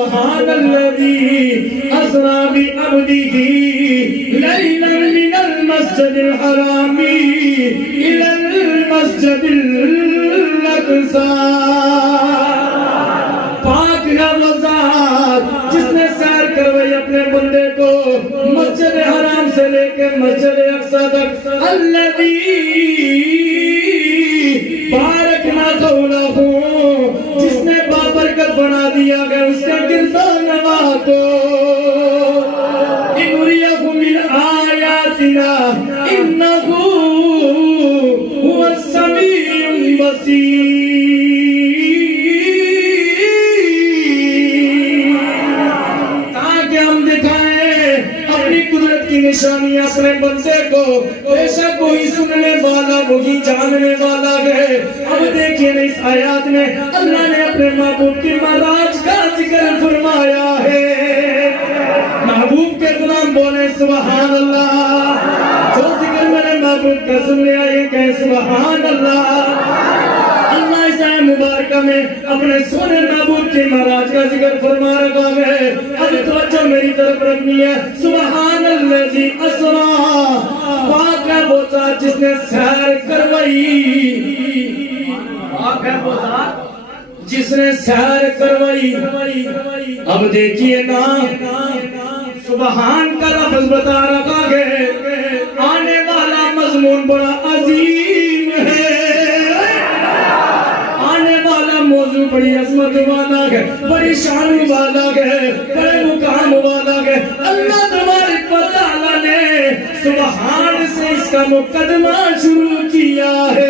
سبحان الذي أسرى بعبده ليلا من المسجد الحرام إلى المسجد الأقصى پاک ہے وہ ذات جس نے سیر کروائی اپنے بندے کو مسجد حرام سے لے کے مسجد اقصی تک الذي بارکنا حولہ جس نے بابرکت بنا دیا گیا اس کے گردان نواح کو انُرِيَهُ مِنْ آیاتنا إِنَّهُ هُوَ السَّمِيعُ البصیر تاکہ ہم دکھائیں اپنی قدرت کی نشانیاں اپنے بندے کو بے شک وہی سننے والا وہی جاننے والا ہے اب دیکھیں اس آیات میں اللہ نے اپنے محبوب کی معراج کا ذکر فرمایا ہے محبوب کے غلام بولے سبحان اللہ جو ذکر میرے محبوب کا سننے آئے کہیں سبحان اللہ اللہ اس آیت مبارکہ میں اپنے سونے محبوب کی معراج کا ذکر فرما رکھا ہے اب توجہ میری طرف رکھنی ہے سبحان الذی اسری پاک ہے وہ ذات جس نے سیر کروائی پاک ہے وہ ذات جس نے سیر کروائی اب دیکھیے نا سبحان کا لفظ بتا رکھا ہے آنے والا مضمون بڑا عظیم ہے آنے والا موضوع بڑی عظمت والا ہے بڑی شان والا ہے بڑے مقام والا ہے اللہ تبارک و تعالی نے سبحان سے اس کا مقدمہ شروع کیا ہے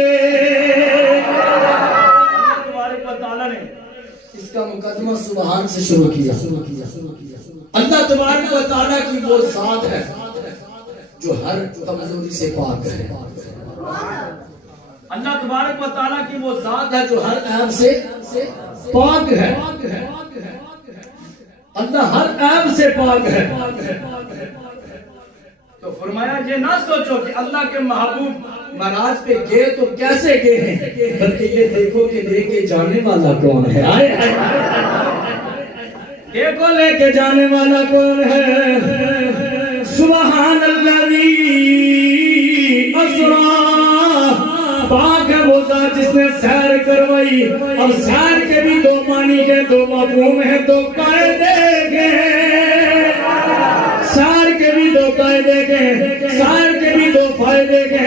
اس کا مقدمہ سبحان سے شروع کیا اللہ تبارک و تعالیٰ کی وہ ذات ہے جو ہر کمزوری سے پاک ہے اللہ تبارک و تعالیٰ کی وہ ذات ہے جو ہر عیب سے پاک ہے اللہ ہر عیب سے پاک ہے تو فرمایا یہ نہ سوچو کہ اللہ کے محبوب معراج پہ گئے تو کیسے گئے ہیں بلکہ یہ دیکھو کہ لے کے جانے والا کون ہے دیکھو لے کے جانے والا کون ہے سبحان الذی اسری پاک ہے وہ ذات جس نے سیر کروائی اب سیر کے بھی دو معنی کے دو مفہوم ہیں دو قاعدے کے سیر کے بھی دو قاعدے کے سیر کے بھی دو فائدے کے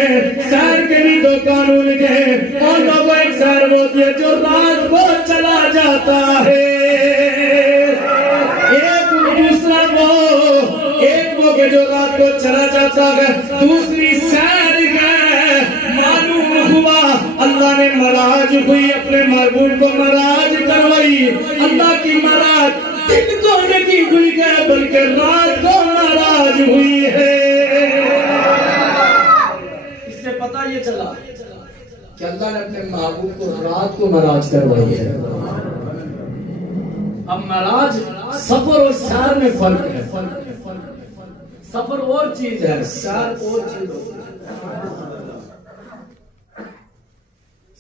سیر کے بھی دو قانون کے اور لوگوں ایک سیر ہوتی ہے جو رات کو چلا جاتا ہے ایک وہ کہ جو رات کو چلا جاتا ہے دوسری سیر ہے معلوم ہوا اللہ نے معراج ہوئی اپنے محبوب کو معراج کروائی اللہ کی معراج دن کو نہیں ہوئی ہے بلکہ رات کو معراج ہوئی ہے اس سے پتہ یہ چلا کہ اللہ نے اپنے محبوب کو رات کو معراج کروائی ہے اب معراج سفر اور سیر میں فرق ہے سفر اور چیز ہے سیر اور چیز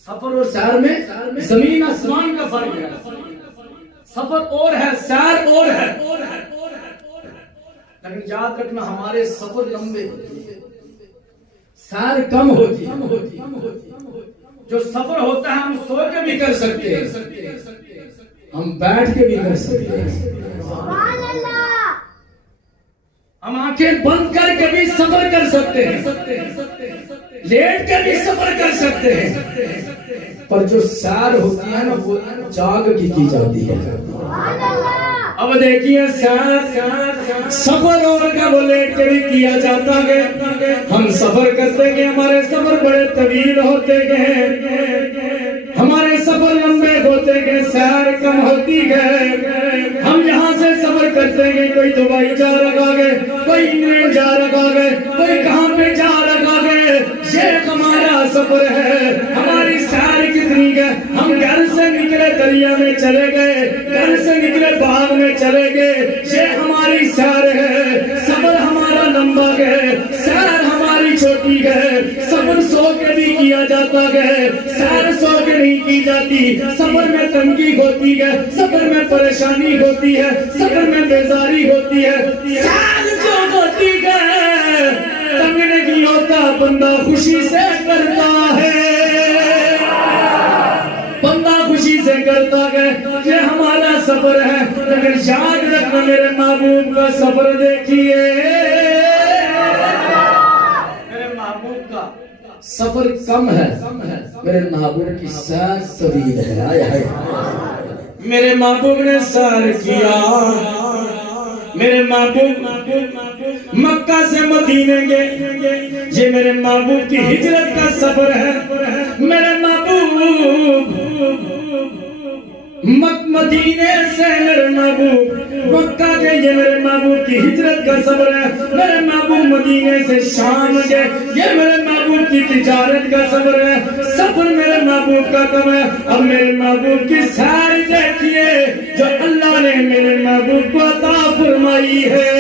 سفر اور سیر میں زمین آسمان کا فرق ہے سفر اور ہے سیر اور ہے لیکن یاد رکھنا ہمارے سفر لمبے سیر کم ہوتی جو سفر ہوتا ہے ہم سو کے بھی کر سکتے ہیں ہم بیٹھ کے بھی کر سکتے ہیں ہم آنکھیں بند کر کے بھی سفر کر سکتے ہیں لیٹ کے بھی سفر کر سکتے ہیں پر جو سیر ہوتی ہے نا وہ جاگ کی جاتی ہے اب دیکھیے سفر اور کا وہ لیٹ کے بھی کیا جاتا ہے ہم سفر کرتے گئے ہمارے سفر بڑے طویل ہوتے گئے ہمارے سفر لمبے ہوتے گئے سیر کم ہوتی گئے ہم یہاں سے سفر کرتے گئے کوئی دبئی جا رکھا گئے کوئی انگلینڈ جا رکھا گئے کوئی کہاں پہ جا رکھا گئے یہ ہمارا سفر ہے ہماری سیر کتنی ہے ہم گھر سے نکلے دریا میں چلے گئے گھر سے نکلے باغ میں چلے گئے یہ ہماری سیر ہے سفر ہمارا لمبا ہے سیر ہماری چھوٹی ہے سفر سو کے بھی کیا جاتا ہے سیر سو کے نہیں کی جاتی جاتی، سفر میں تنگی ہوتی ہے، سفر میں پریشانی ہوتی ہے، سفر میں بیزاری ہوتی ہے، سال جو ہوتی ہے تنگ نہیں ہوتا، بندہ خوشی سے کرتا ہے، بندہ خوشی سے کرتا ہے، یہ ہمارا سفر ہے۔ لیکن یاد رکھنا میرے محبوب کا سفر دیکھیے، میرے محبوب کا سفر کم ہے، میرے محبوب کی سیر طویل ہے۔ میرے محبوب نے سیر کیا، میرے محبوب مکہ سے مدینے گئے، یہ میرے محبوب کی ہجرت کا سفر ہے۔ میرے محبوب مدینے سے میرے محبوب مکہ گئے، یہ میرے محبوب کی ہجرت کا سفر ہے۔ میرے محبوب مدینے سے شام گئے، یہ میرے محبوب کی تجارت کا سفر ہے۔ سفر میرے محبوب کا کم ہے۔ اب میرے محبوب کی سیر دیکھیے جو اللہ نے میرے محبوب کو عطا فرمائی ہے۔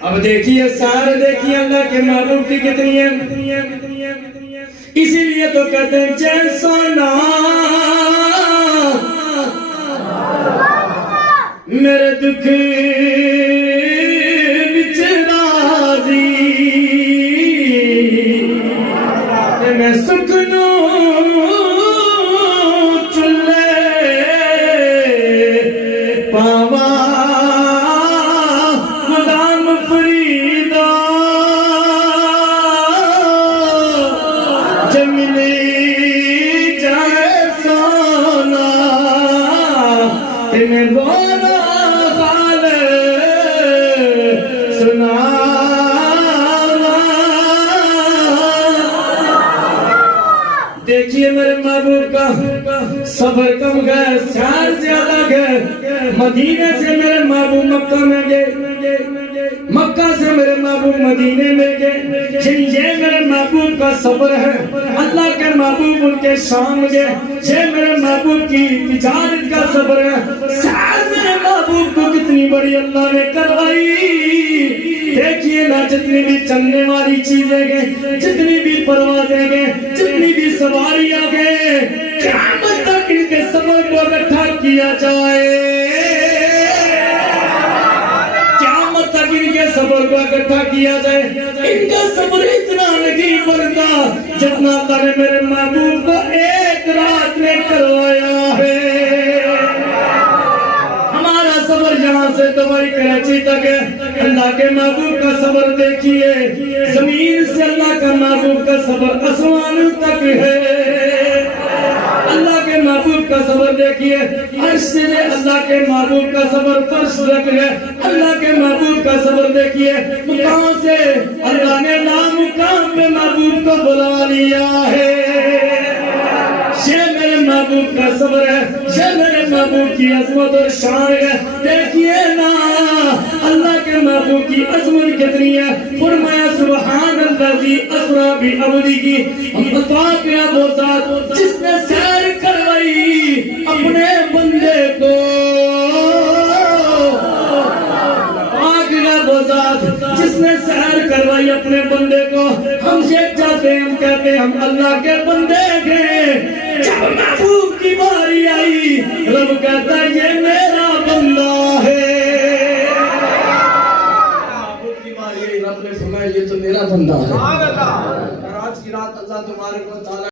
اب دیکھیے سیر دیکھیے اللہ کے محبوب کی کتنی ہے۔ اسی لیے تو کہتے ہیں جیسا نام میرے دکھ وچ راضی تے میں سکھنو چلے پاوا غلام فریدا جملی جائے سونا تے میں رونا حال سنا۔ دیکھیے میرے محبوب کا سفر کم گئے، سیر زیادہ گئے۔ مدینے سے میرے محبوب مکہ میں گئے، مکہ سے میرے محبوب مدینے میں گئے، یہ میرے محبوب کا سفر ہے۔ اللہ کے محبوب ان کے شام گئے، یہ میرے محبوب کی تجارت کا سفر ہے۔ سیر میرے محبوب کو کتنی بڑی اللہ نے کروائی۔ دیکھیے نا جتنی بھی چلنے والی چیزیں گئے، جتنی بھی پروازیں گئے، جتنی بھی سواریاں گئے، قیامت تک ان کے سفر کو اکٹھا کیا جائے، قیامت تک ان کے سفر کو اکٹھا کیا جائے، ان کا سفر اتنا نہیں بڑھتا جتنا اللہ نے میرے محبوب کو ایک رات میں کروایا ہے۔ ہمارا سفر یہاں سے دبئی کراچی تک ہے، اللہ کے محبوب کا سفر دیکھیے، زمین سے اللہ کا محبوب کا سفر آسمان تک ہے۔ اللہ کے محبوب کا سفر دیکھیے، عرش سے اللہ کے محبوب کا سفر فرش تک ہے۔ اللہ کے محبوب کا سفر دیکھیے، مقام سے اللہ نے نامقام پہ محبوب کو بلا لیا ہے۔ یہ میرے محبوب کا سفر ہے، یہ میرے محبوب کی عظمت اور شان ہے۔ دیکھیے نا اللہ کے محبوب کی عظمت کتنی ہے۔ فرمایا سبحان الذی اسری بعبدہ، ہم بتا کیا وہ ذات جس نے سیر کروائی اپنے بندے کو، پاک ہے وہ ذات جس نے سیر کروائی اپنے بندے کو۔ ہم یہ چاہتے ہیں، ہم کہتے ہیں ہم اللہ کے بندے گئے، جب محبوب کی باری آئی رب کہتا ہے یہ میرا بندہ ہے۔ محبوب کی باری آئی رب نے فرمایا یہ تو میرا بندہ ہے۔